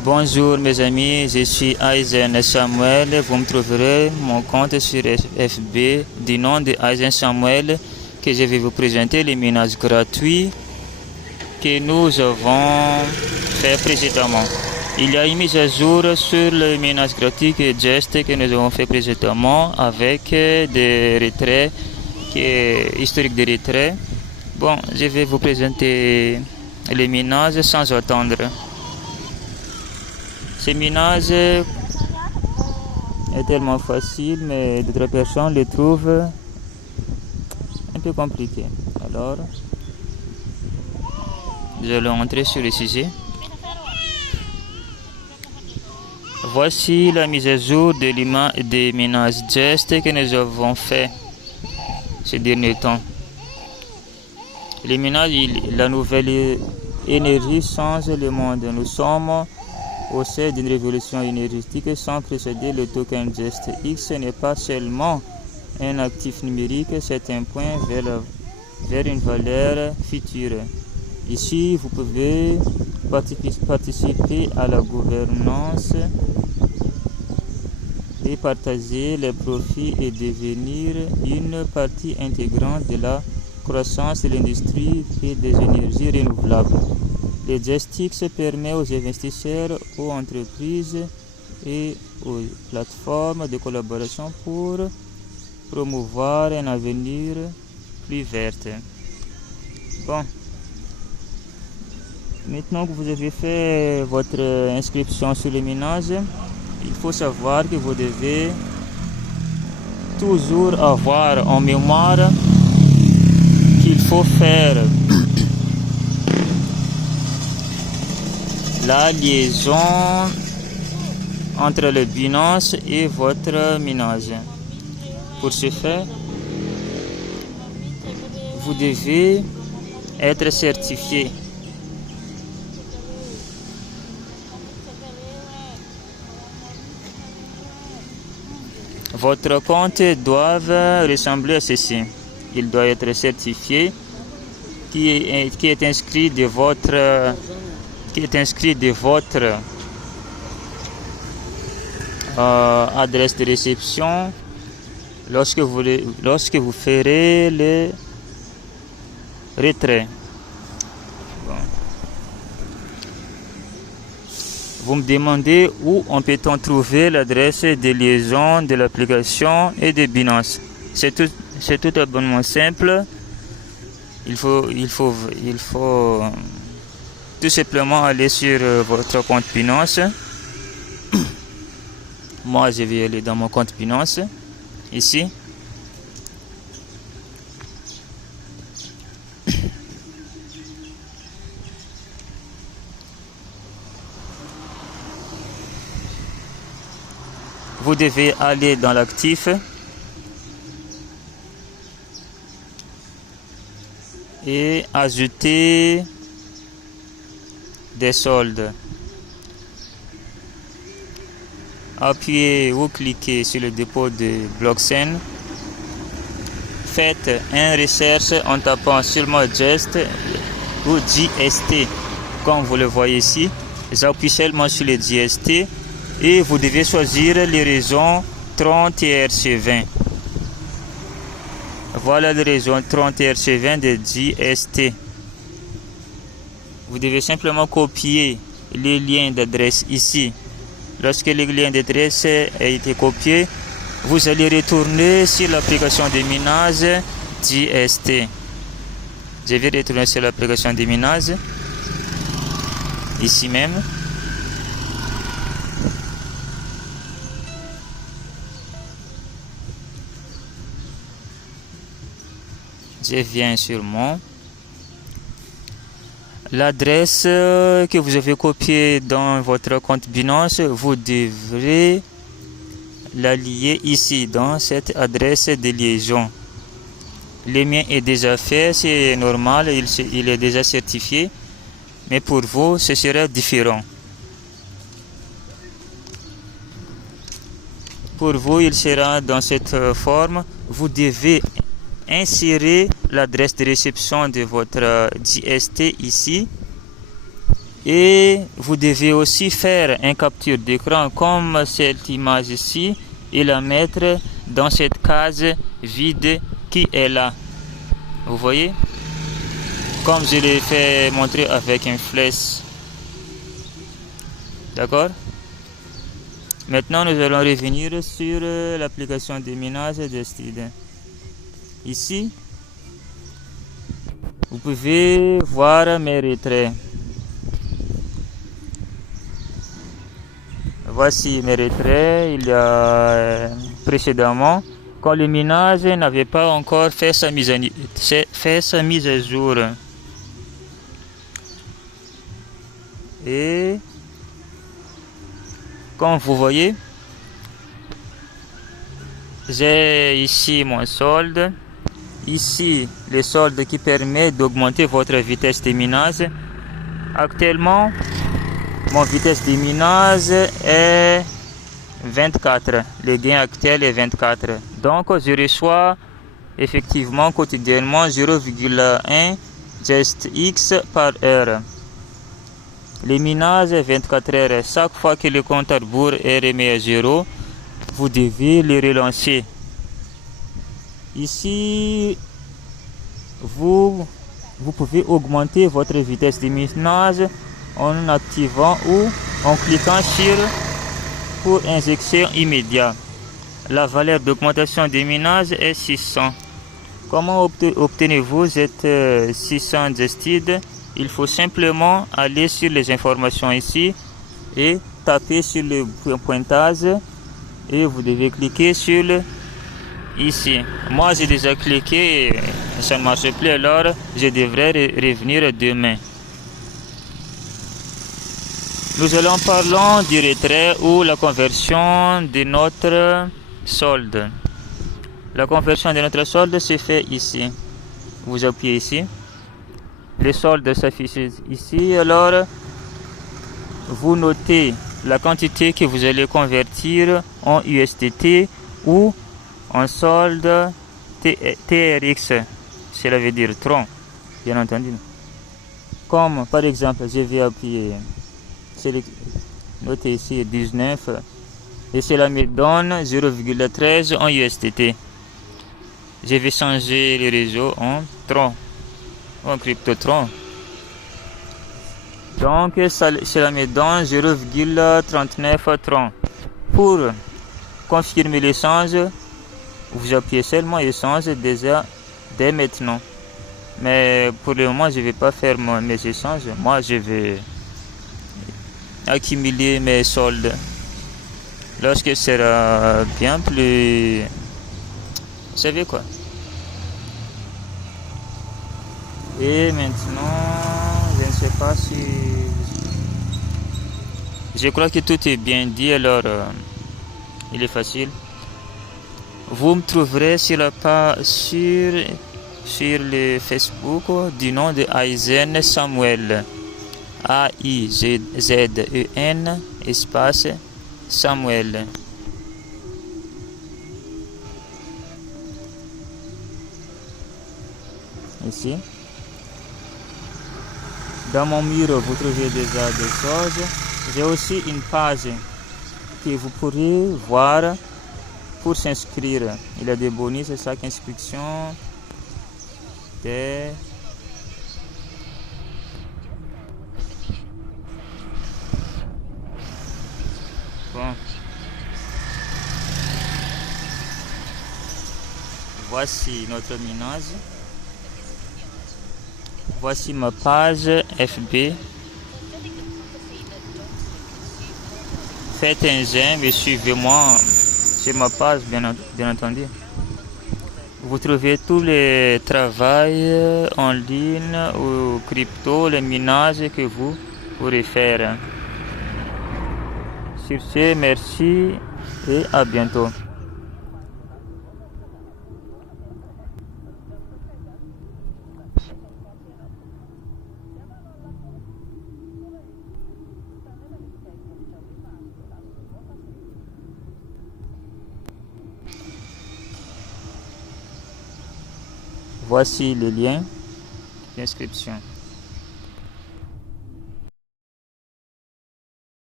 Bonjour mes amis, je suis Aizen Samuel. Vous me trouverez mon compte sur FB du nom de Aizen Samuel que je vais vous présenter les ménages gratuits que nous avons fait précédemment. Il y a une mise à jour sur le ménage gratuit que Just que nous avons fait précédemment avec des retraits, historique des retraits. Bon, je vais vous présenter les ménages sans attendre. Ces ménages est tellement facile, mais d'autres personnes les trouvent un peu compliqués. Alors, je vais entrer sur le sujet. Voici la mise à jour des ménages Just que nous avons fait ces derniers temps. Les ménages, la nouvelle énergie change le monde. Nous sommes au sein d'une révolution énergétique sans précéder. Le token Just X n'est pas seulement un actif numérique, c'est un point vers une valeur future. Ici, vous pouvez participer à la gouvernance et partager les profits et devenir une partie intégrante de la croissance de l'industrie et des énergies renouvelables. Le JustX permet aux investisseurs, aux entreprises et aux plateformes de collaboration pour promouvoir un avenir plus vert. Bon, maintenant que vous avez fait votre inscription sur les ménages, il faut savoir que vous devez toujours avoir en mémoire qu'il faut faire la liaison entre le Binance et votre ménage. Pour ce faire, vous devez être certifié. Votre compte doit ressembler à ceci. Il doit être certifié, qui est inscrit de votre adresse de réception lorsque vous ferez le retrait. Bon. Vous me demandez où on peut-on trouver l'adresse de liaison de l'application et de Binance. C'est tout abonnement simple. Il faut tout simplement aller sur votre compte Binance. Moi, je vais aller dans mon compte Binance. Ici. Vous devez aller dans l'actif. Et ajouter des soldes. Appuyez ou cliquez sur le dépôt de blockchain. Faites une recherche en tapant seulement Just ou JST. Comme vous le voyez ici, j'appuie seulement sur le JST et vous devez choisir les raisons 30 ERC20. Voilà les raisons 30 ERC20 de JST. Vous devez simplement copier les liens d'adresse ici. Lorsque le lien d'adresse a été copié, vous allez retourner sur l'application de ménage JST. Je vais retourner sur l'application de ménage, ici même. Je viens sur l'adresse que vous avez copiée dans votre compte Binance, vous devrez la lier ici dans cette adresse de liaison. Le mien est déjà fait, c'est normal, il est déjà certifié, mais pour vous, ce sera différent. Pour vous, il sera dans cette forme. Vous devez insérer l'adresse de réception de votre JST ici Et vous devez aussi faire une capture d'écran comme cette image ici et la mettre dans cette case vide qui est là. Vous voyez? Comme je l'ai fait montrer avec une flèche. D'accord? Maintenant, nous allons revenir sur l'application de minage Jested. Ici, vous pouvez voir mes retraits. Voici mes retraits. Il y a précédemment, quand le minage n'avait pas encore fait sa mise à jour. Et comme vous voyez, j'ai ici mon solde. Ici, le solde qui permet d'augmenter votre vitesse de minage. Actuellement, mon vitesse de minage est 24. Le gain actuel est 24. Donc, je reçois effectivement quotidiennement 0,1 geste X par heure. Le minage est 24 heures. Chaque fois que le compte à rebours est remis à 0, vous devez le relancer. Ici, vous pouvez augmenter votre vitesse de minage en activant ou en cliquant sur pour injection immédiate. La valeur d'augmentation de minage est 600. Comment obtenez-vous cette 600 Jested? Il faut simplement aller sur les informations ici et taper sur le pointage et vous devez cliquer sur le ici. Moi j'ai déjà cliqué et ça ne marche plus, alors je devrais revenir demain. Nous allons parler du retrait ou la conversion de notre solde. La conversion de notre solde se fait ici. Vous appuyez ici. Le solde s'affiche ici. Alors, vous notez la quantité que vous allez convertir en USDT ou en solde TRX. Cela veut dire Tron, bien entendu. Comme par exemple, je vais appuyer, notez ici 19 et cela me donne 0,13 en USDT. Je vais changer le réseau en Tron, en CryptoTron. Donc cela me donne 0,39 Tron. Pour confirmer l'échange, vous appuyez seulement échange déjà dès maintenant. Mais pour le moment, je ne vais pas faire mes échanges. Moi, je vais accumuler mes soldes. Lorsque ce sera bien plus... Vous savez quoi? Et maintenant, je ne sais pas si... Je crois que tout est bien dit, alors il est facile. Vous me trouverez sur la page sur le Facebook du nom de Aizen Samuel. A-I-Z-E-N espace Samuel. Ici. Dans mon mur, vous trouvez déjà des choses. J'ai aussi une page que vous pourrez voir pour s'inscrire. Il y a des bonus à chaque inscription. Bon. Voici notre minage. Voici ma page FB. Faites un j'aime et suivez-moi sur ma page, bien entendu. Vous trouvez tous les travaux en ligne ou crypto, les minages que vous pourrez faire. Sur ce, merci et à bientôt. Voici le lien d'inscription.